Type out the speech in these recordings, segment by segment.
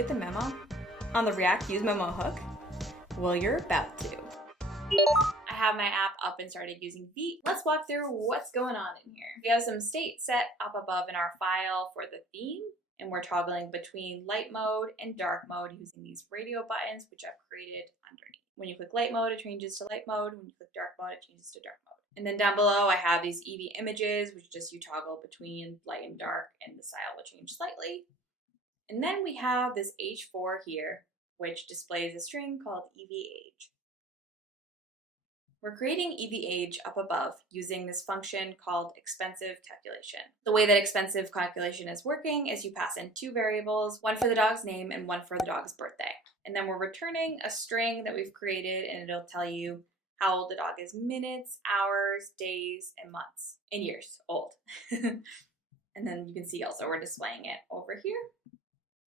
get the memo on the React useMemo hook? Well, you're about to. I have my app up and started using Vite. Let's walk through what's going on in here. We have some state set up above in our file for the theme, and we're toggling between light mode and dark mode using these radio buttons, which I've created underneath. When you click light mode, it changes to light mode. When you click dark mode, it changes to dark mode. And then down below, I have these eeveeAges, which just you toggle between light and dark, and the style will change slightly. And then we have this H4 here, which displays a string called eeveeAge. We're creating eeveeAge up above using this function called expensiveCalculation. The way that expensiveCalculation is working is you pass in two variables, one for the dog's name and one for the dog's birthday. And then we're returning a string that we've created, and it'll tell you how old the dog is: minutes, hours, days, and months, and years old. And then you can see also we're displaying it over here.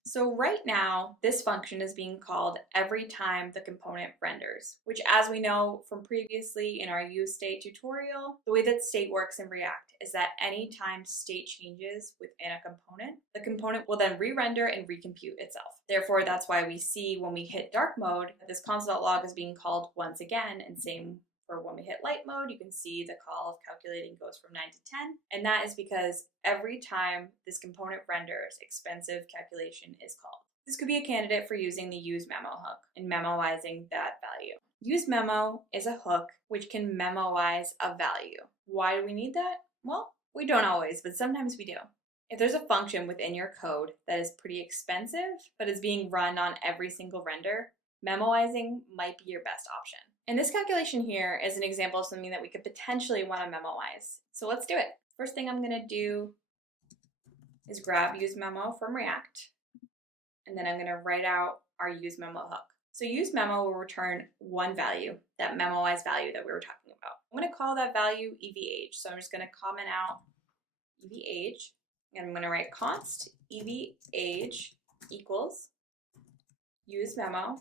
So right now, this function is being called every time the component renders, which, as we know from previously in our useState tutorial, the way that state works in React is that anytime state changes within a component, the component will then re-render and recompute itself. Therefore, that's why we see when we hit dark mode, this console.log is being called once again, and same for when we hit light mode, you can see the call of calculating goes from 9 to 10. And that is because every time this component renders, expensiveCalculation is called. This could be a candidate for using the useMemo hook and memoizing that value. useMemo is a hook which can memoize a value. Why do we need that? Well, we don't always, but sometimes we do. If there's a function within your code that is pretty expensive, but is being run on every single render, memoizing might be your best option. And this calculation here is an example of something that we could potentially want to memoize. So let's do it. First thing I'm going to do is grab useMemo from React, and then I'm going to write out our useMemo hook. So useMemo will return one value, that memoized value that we were talking about. I'm going to call that value eeveeAge. So I'm just going to comment out eeveeAge, and I'm going to write const eeveeAge equals useMemo.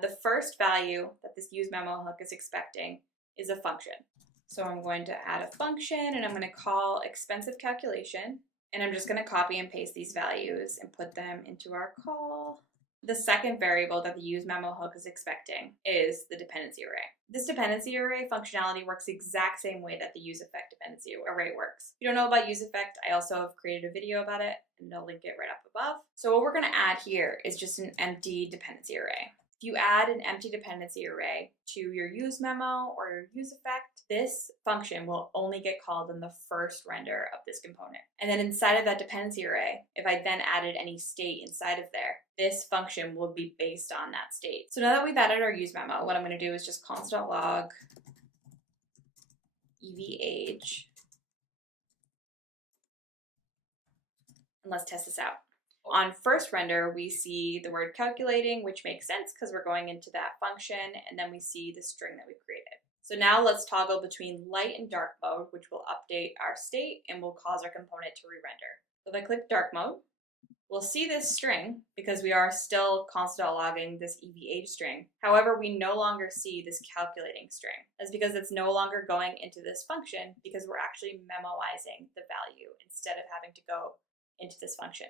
The first value that this useMemo hook is expecting is a function. So I'm going to add a function, and I'm going to call expensiveCalculation, and I'm just going to copy and paste these values and put them into our call. The second variable that the useMemo hook is expecting is the dependency array. This dependency array functionality works the exact same way that the useEffect dependency array works. If you don't know about useEffect, I also have created a video about it, and I'll link it right up above. So what we're going to add here is just an empty dependency array. If you add an empty dependency array to your useMemo or your useEffect, this function will only get called in the first render of this component. And then inside of that dependency array, if I then added any state inside of there, this function will be based on that state. So now that we've added our useMemo, what I'm going to do is just const.log eeveeAge. And let's test this out. On first render, we see the word calculating, which makes sense because we're going into that function, and then we see the string that we've created. So now let's toggle between light and dark mode, which will update our state and will cause our component to re-render. So if I click dark mode, we'll see this string because we are still const.logging this eeveeAge string. However, we no longer see this calculating string. That's because it's no longer going into this function because we're actually memoizing the value instead of having to go into this function.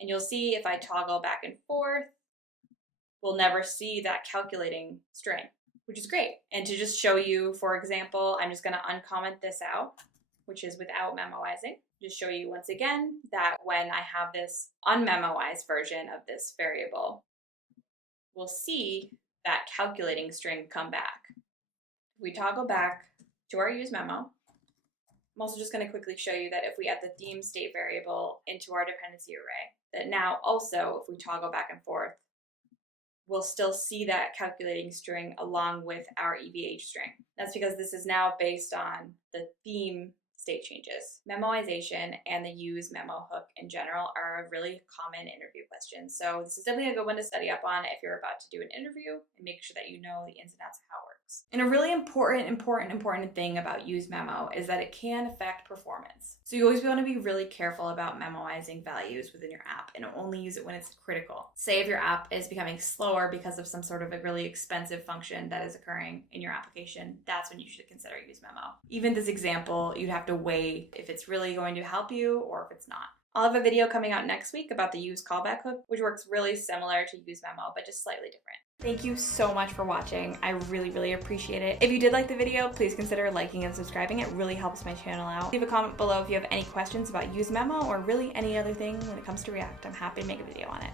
And you'll see if I toggle back and forth, we'll never see that calculating string, which is great. And to just show you, for example, I'm just going to uncomment this out, which is without memoizing. Just show you once again that when I have this unmemoized version of this variable, we'll see that calculating string come back. If we toggle back to our useMemo, I'm also just going to quickly show you that if we add the theme state variable into our dependency array, that now also, if we toggle back and forth, we'll still see that calculating string along with our eeveeAge string. That's because this is now based on the theme state changes. Memoization and the useMemo hook in general are a really common interview question. So this is definitely a good one to study up on if you're about to do an interview and make sure that you know the ins and outs of how it works. And a really important thing about useMemo is that it can affect performance. So you always want to be really careful about memoizing values within your app and only use it when it's critical. Say if your app is becoming slower because of some sort of a really expensive function that is occurring in your application, that's when you should consider useMemo. Even this example, you'd have to weigh if it's really going to help you or if it's not. I'll have a video coming out next week about the use callback hook, which works really similar to useMemo, but just slightly different. Thank you so much for watching. I really appreciate it. If you did like the video, please consider liking and subscribing. It really helps my channel out. Leave a comment below if you have any questions about useMemo or really any other thing when it comes to React. I'm happy to make a video on it.